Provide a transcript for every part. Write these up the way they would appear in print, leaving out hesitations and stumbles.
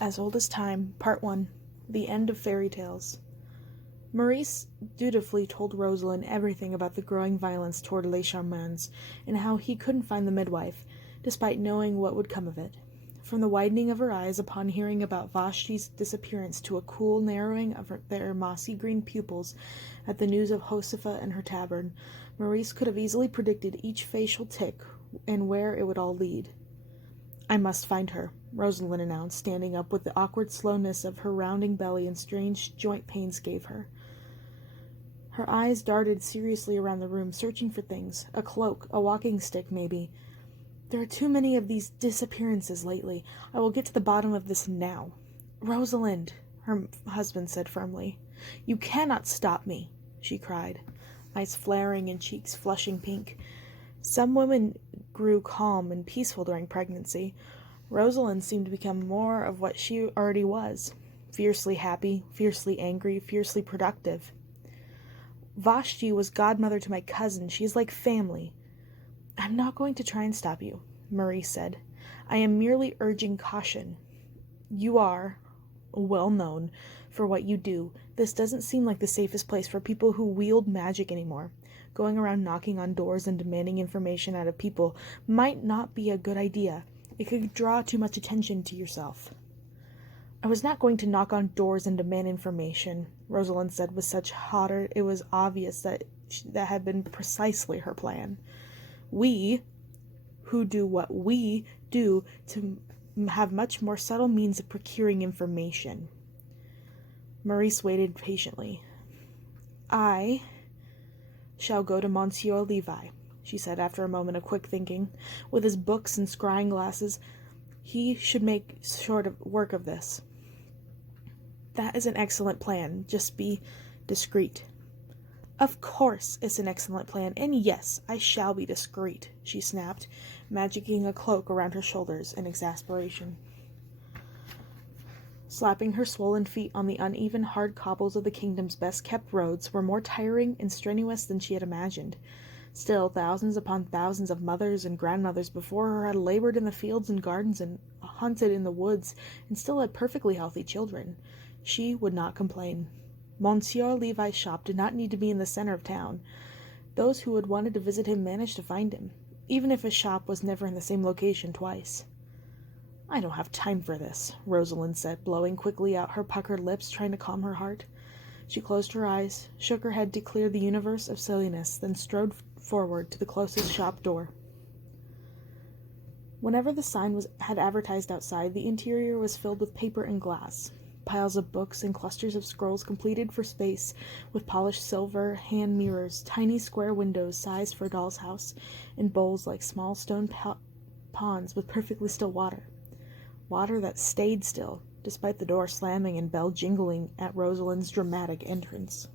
As Old as Time, Part 1, The End of Fairytales. Maurice dutifully told Rosalind everything about the growing violence toward Les Charmants, and how he couldn't find the midwife, despite knowing what would come of it. From the widening of her eyes upon hearing about Vashti's disappearance to a cool narrowing of their mossy-green pupils at the news of Josefa and her tavern, Maurice could have easily predicted each facial tic and where it would all lead. "I must find her," Rosalind announced, standing up with the awkward slowness of her rounding belly and strange joint pains gave her. Her eyes darted seriously around the room, searching for things. A cloak, a walking stick, maybe. "There are too many of these disappearances lately. I will get to the bottom of this now." "Rosalind," her husband said firmly. "You cannot stop me," she cried, eyes flaring and cheeks flushing pink. Some women grew calm and peaceful during pregnancy. Rosalind seemed to become more of what she already was, fiercely happy, fiercely angry, fiercely productive. "Vashti was godmother to my cousin. She is like family." "I'm not going to try and stop you," Maurice said. "I am merely urging caution. You are well known for what you do. This doesn't seem like the safest place for people who wield magic anymore. Going around knocking on doors and demanding information out of people might not be a good idea. It could draw too much attention to yourself." "I was not going to knock on doors and demand information," Rosalind said with such hauteur it was obvious that had been precisely her plan. "We, who do what we do, to have much more subtle means of procuring information." Maurice waited patiently. "I shall go to Monsieur Levi," she said after a moment of quick thinking. "With his books and scrying glasses, he should make short of work of this." "That is an excellent plan. Just be discreet." "Of course it's an excellent plan, and yes, I shall be discreet," she snapped, magicking a cloak around her shoulders in exasperation. Slapping her swollen feet on the uneven, hard cobbles of the kingdom's best-kept roads were more tiring and strenuous than she had imagined. Still, thousands upon thousands of mothers and grandmothers before her had labored in the fields and gardens and hunted in the woods, and still had perfectly healthy children. She would not complain. Monsieur Levi's shop did not need to be in the center of town. Those who had wanted to visit him managed to find him, even if his shop was never in the same location twice. "I don't have time for this," Rosalind said, blowing quickly out her puckered lips, trying to calm her heart. She closed her eyes, shook her head to clear the universe of silliness, then strode forward to the closest shop door. Whenever the sign had advertised outside, the interior was filled with paper and glass. Piles of books and clusters of scrolls completed for space with polished silver hand mirrors, tiny square windows sized for a doll's house, and bowls like small stone ponds with perfectly still water. Water that stayed still, despite the door slamming and bell jingling at Rosalind's dramatic entrance.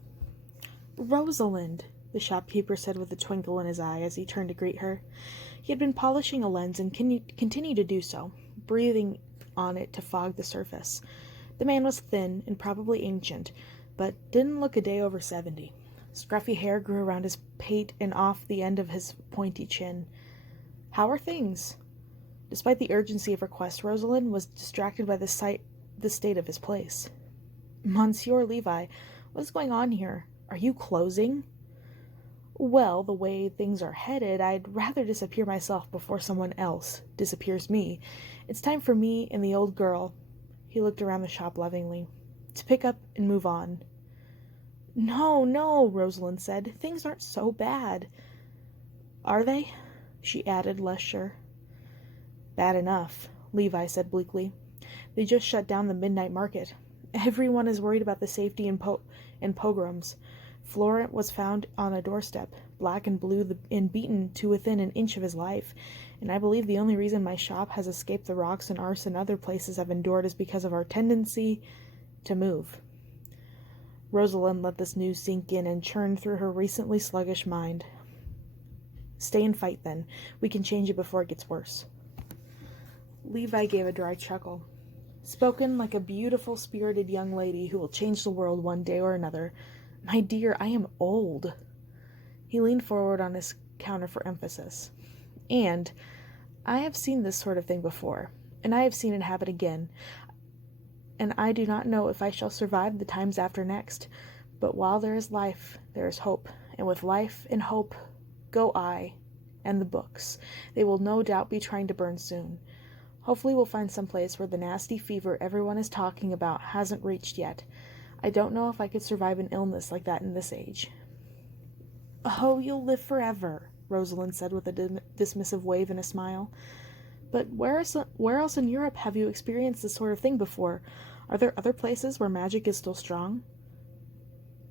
"Rosalind," the shopkeeper said with a twinkle in his eye as he turned to greet her. He had been polishing a lens and continued to do so, breathing on it to fog the surface. The man was thin and probably ancient, but didn't look a day over 70. Scruffy hair grew around his pate and off the end of his pointy chin. "How are things?" Despite the urgency of her quest, Rosalind was distracted by the state of his place. "Monsieur Levi, what is going on here? Are you closing?" "Well, the way things are headed, I'd rather disappear myself before someone else disappears me. It's time for me and the old girl," he looked around the shop lovingly, "to pick up and move on." "No, no," Rosalind said. "Things aren't so bad." "Are they?" she added, less sure. "Bad enough," Levi said bleakly. "They just shut down the midnight market. Everyone is worried about the safety and pogroms. Florent was found on a doorstep, black and blue and beaten to within an inch of his life, and I believe the only reason my shop has escaped the rocks and arson other places have endured is because of our tendency to move." Rosalind let this news sink in and churn through her recently sluggish mind. "Stay and fight, then. We can change it before it gets worse." Levi gave a dry chuckle. "Spoken like a beautiful, spirited young lady who will change the world one day or another. My dear, I am old." He leaned forward on his counter for emphasis. "And I have seen this sort of thing before, and I have seen it happen again. and I do not know if I shall survive the times after next. But while there is life, there is hope, and with life and hope go I and the books. They will no doubt be trying to burn soon. Hopefully we'll find some place where the nasty fever everyone is talking about hasn't reached yet. I don't know if I could survive an illness like that in this age." "Oh, you'll live forever," Rosalind said with a dismissive wave and a smile. "But where else in Europe have you experienced this sort of thing before? Are there other places where magic is still strong?"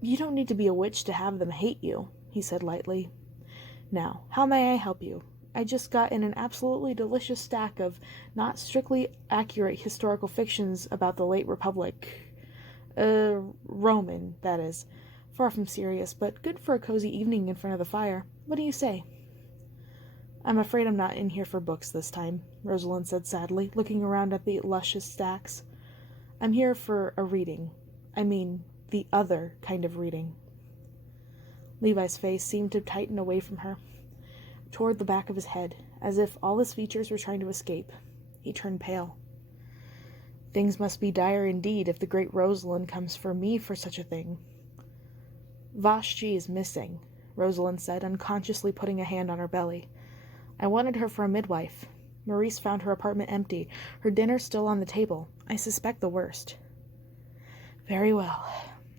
"You don't need to be a witch to have them hate you," he said lightly. "Now, how may I help you? I just got in an absolutely delicious stack of not strictly accurate historical fictions about the late Republic. Roman, that is. Far from serious, but good for a cozy evening in front of the fire. What do you say?" "I'm afraid I'm not in here for books this time," Rosalind said sadly, looking around at the luscious stacks. "I'm here for a reading. I mean, the other kind of reading." Levi's face seemed to tighten away from her, toward the back of his head, as if all his features were trying to escape. He turned pale. "Things must be dire indeed if the great Rosalind comes for me for such a thing." "Vashti is missing," Rosalind said, unconsciously putting a hand on her belly. "I wanted her for a midwife. Maurice found her apartment empty, her dinner still on the table. I suspect the worst." "Very well,"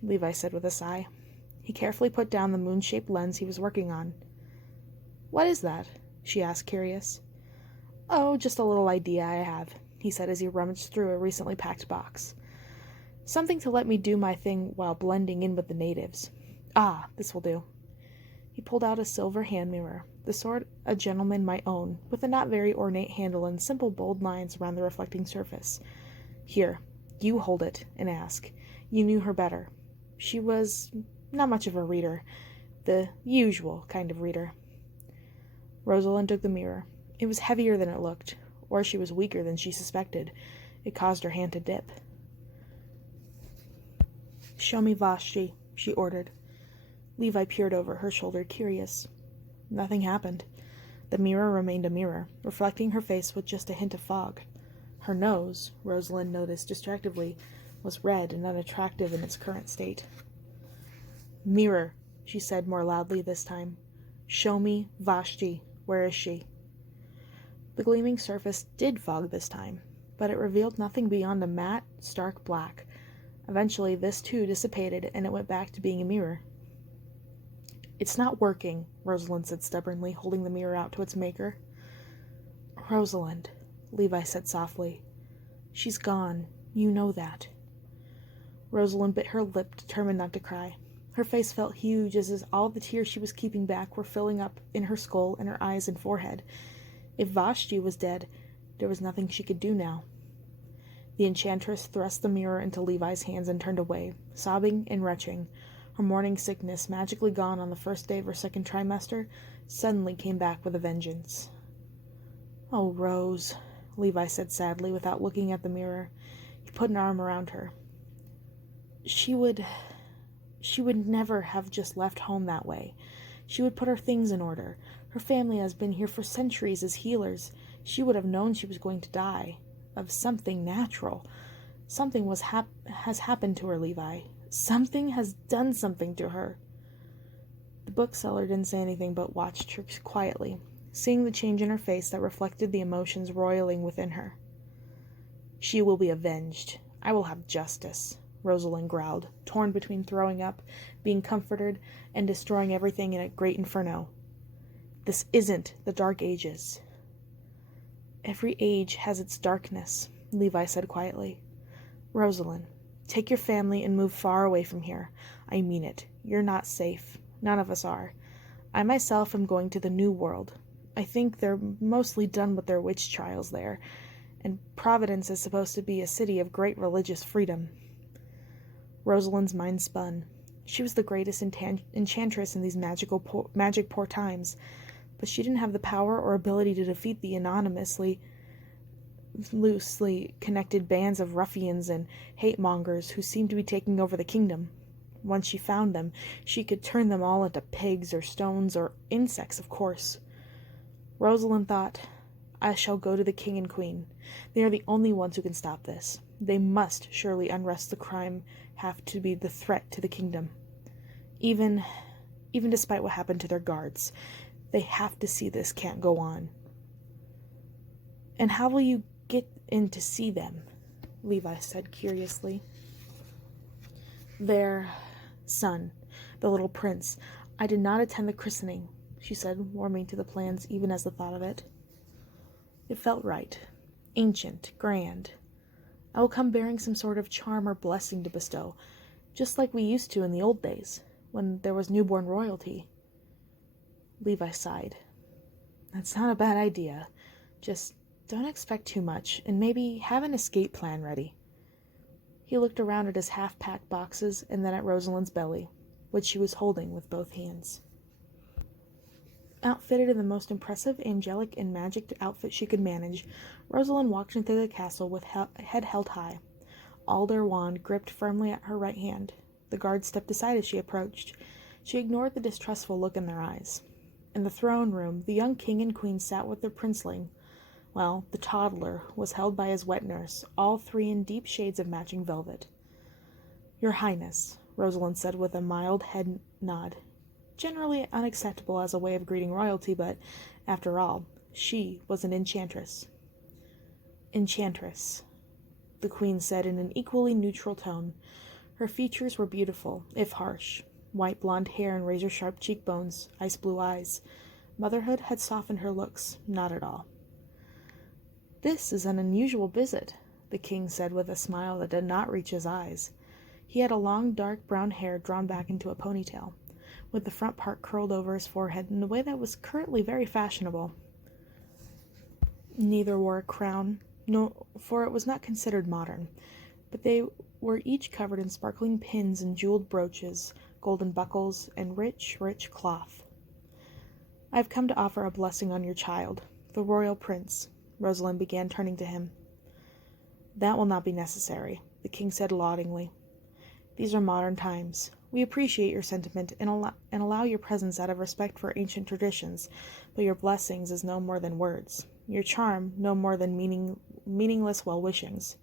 Levi said with a sigh. He carefully put down the moon-shaped lens he was working on. "What is that?" she asked, curious. "Oh, just a little idea I have," he said as he rummaged through a recently packed box. "Something to let me do my thing while blending in with the natives. Ah, this will do." He pulled out a silver hand mirror, the sort a gentleman might own, with a not very ornate handle and simple bold lines around the reflecting surface. "Here, you hold it and ask. You knew her better. She was not much of a reader, the usual kind of reader." Rosalind took the mirror. It was heavier than it looked, or she was weaker than she suspected. It caused her hand to dip. "Show me Vashti," she ordered. Levi peered over her shoulder, curious. Nothing happened. The mirror remained a mirror, reflecting her face with just a hint of fog. Her nose, Rosalind noticed distractedly, was red and unattractive in its current state. "Mirror," she said more loudly this time. "Show me Vashti. Where is she?" The gleaming surface did fog this time, but it revealed nothing beyond a matte, stark black. Eventually this too dissipated, and it went back to being a mirror. "It's not working," Rosalind said stubbornly, holding the mirror out to its maker. "Rosalind," Levi said softly. "She's gone. You know that." Rosalind bit her lip, determined not to cry. Her face felt huge, as if all the tears she was keeping back were filling up in her skull and her eyes and forehead. If Vashti was dead, there was nothing she could do now. The enchantress thrust the mirror into Levi's hands and turned away, sobbing and retching. Her morning sickness, magically gone on the first day of her second trimester, suddenly came back with a vengeance. "Oh, Rose," Levi said sadly, without looking at the mirror. He put an arm around her. She would never have just left home that way. She would put her things in order. Her family has been here for centuries as healers. She would have known she was going to die. Of something natural. Something has happened to her, Levi. Something has done something to her." The bookseller didn't say anything but watched her quietly, seeing the change in her face that reflected the emotions roiling within her. "She will be avenged. I will have justice," Rosalind growled, torn between throwing up, being comforted, and destroying everything in a great inferno. "This isn't the Dark Ages." "Every age has its darkness," Levi said quietly. "Rosalind, take your family and move far away from here. I mean it. You're not safe. None of us are. I myself am going to the New World. I think they're mostly done with their witch trials there, and Providence is supposed to be a city of great religious freedom." Rosalind's mind spun. She was the greatest enchantress in these magic poor times, but she didn't have the power or ability to defeat the anonymously, loosely connected bands of ruffians and hate-mongers who seemed to be taking over the kingdom. Once she found them, she could turn them all into pigs or stones or insects, of course. Rosalind thought, I shall go to the king and queen. They are the only ones who can stop this. They must surely unrest the crime have to be the threat to the kingdom. Even despite what happened to their guards, they have to see this can't go on. And how will you get in to see them? Levi said curiously. Their son, the little prince. I did not attend the christening, she said, warming to the plans even as the thought of it. It felt right. Ancient, grand. I will come bearing some sort of charm or blessing to bestow, just like we used to in the old days, when there was newborn royalty. Levi sighed. That's not a bad idea. Just don't expect too much, and maybe have an escape plan ready. He looked around at his half-packed boxes and then at Rosalind's belly, which she was holding with both hands. Outfitted in the most impressive, angelic, and magic outfit she could manage, Rosalind walked into the castle with head held high, alder wand gripped firmly at her right hand. The guards stepped aside as she approached. She ignored the distrustful look in their eyes. In the throne room, the young king and queen sat with their princeling. Well, the toddler was held by his wet nurse, all three in deep shades of matching velvet. Your Highness, Rosalind said with a mild head nod. Generally unacceptable as a way of greeting royalty, but, after all, she was an enchantress. Enchantress, the queen said in an equally neutral tone. Her features were beautiful, if harsh. White blonde hair and razor-sharp cheekbones, ice-blue eyes. Motherhood had softened her looks, not at all. This is an unusual visit, the king said with a smile that did not reach his eyes. He had a long, dark brown hair drawn back into a ponytail, with the front part curled over his forehead in a way that was currently very fashionable. Neither wore a crown, for it was not considered modern, but they were each covered in sparkling pins and jeweled brooches, golden buckles, and rich, rich cloth. I have come to offer a blessing on your child, the royal prince, Rosalind began, turning to him. That will not be necessary, the king said laudingly. These are modern times. We appreciate your sentiment and allow your presence out of respect for ancient traditions, but your blessings is no more than words, your charm no more than meaningless well-wishings.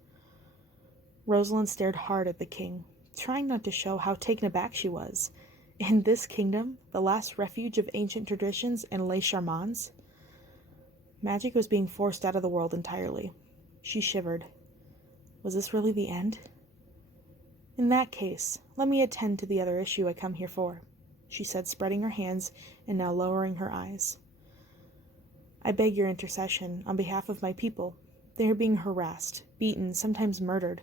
Rosalind stared hard at the king, trying not to show how taken aback she was. In this kingdom, the last refuge of ancient traditions and les charmants? Magic was being forced out of the world entirely. She shivered. Was this really the end? In that case, let me attend to the other issue I come here for, she said, spreading her hands and now lowering her eyes. I beg your intercession on behalf of my people. They are being harassed, beaten, sometimes murdered.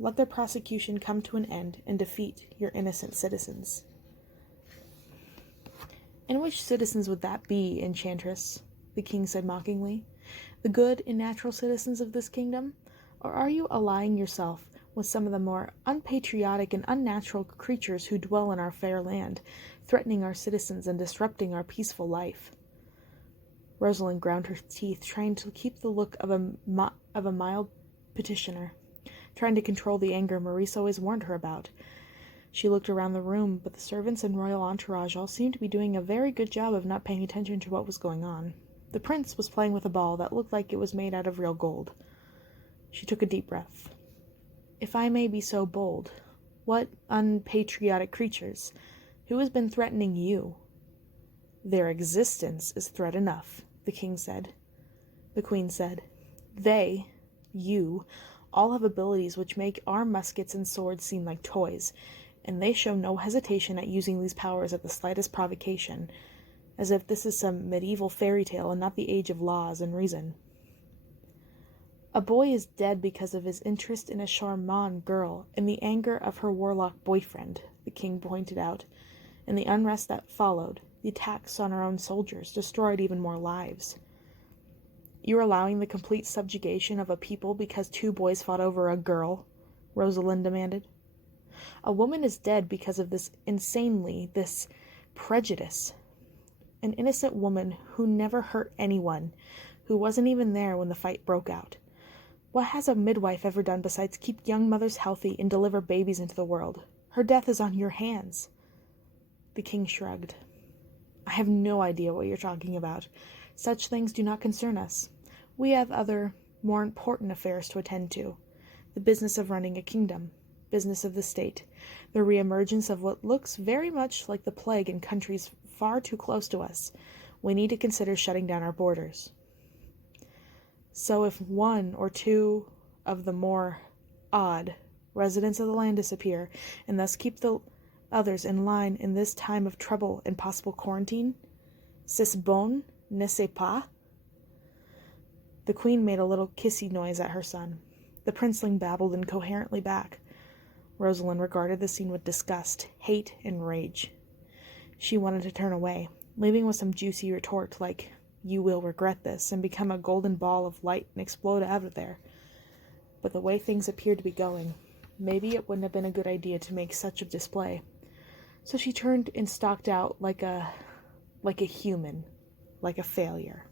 Let their prosecution come to an end and defeat your innocent citizens. And which citizens would that be, Enchantress? The king said mockingly. The good and natural citizens of this kingdom? Or are you allying yourself with some of the more unpatriotic and unnatural creatures who dwell in our fair land, threatening our citizens and disrupting our peaceful life? Rosalind ground her teeth, trying to keep the look of a mild petitioner, trying to control the anger Maurice always warned her about. She looked around the room, but the servants and royal entourage all seemed to be doing a very good job of not paying attention to what was going on. The prince was playing with a ball that looked like it was made out of real gold. She took a deep breath. If I may be so bold, what unpatriotic creatures? Who has been threatening you? Their existence is threat enough, the king said. The queen said, They, you, all have abilities which make our muskets and swords seem like toys, and they show no hesitation at using these powers at the slightest provocation, as if this is some medieval fairy tale and not the age of laws and reason. A boy is dead because of his interest in a charmant girl and the anger of her warlock boyfriend, the king pointed out, and the unrest that followed, the attacks on our own soldiers, destroyed even more lives. You're allowing the complete subjugation of a people because two boys fought over a girl? Rosalind demanded. A woman is dead because of this prejudice. An innocent woman who never hurt anyone, who wasn't even there when the fight broke out. What has a midwife ever done besides keep young mothers healthy and deliver babies into the world? Her death is on your hands. The king shrugged. I have no idea what you're talking about. Such things do not concern us. We have other, more important affairs to attend to. The business of running a kingdom, business of the state, the reemergence of what looks very much like the plague in countries far too close to us. We need to consider shutting down our borders. So if one or two of the more odd residents of the land disappear, and thus keep the others in line in this time of trouble and possible quarantine, c'est bon, n'est-ce pas? The queen made a little kissy noise at her son. The princeling babbled incoherently back. Rosalind regarded the scene with disgust, hate, and rage. She wanted to turn away, leaving with some juicy retort like, "You will regret this," and become a golden ball of light and explode out of there. But the way things appeared to be going, maybe it wouldn't have been a good idea to make such a display. So she turned and stalked out like a human, like a failure.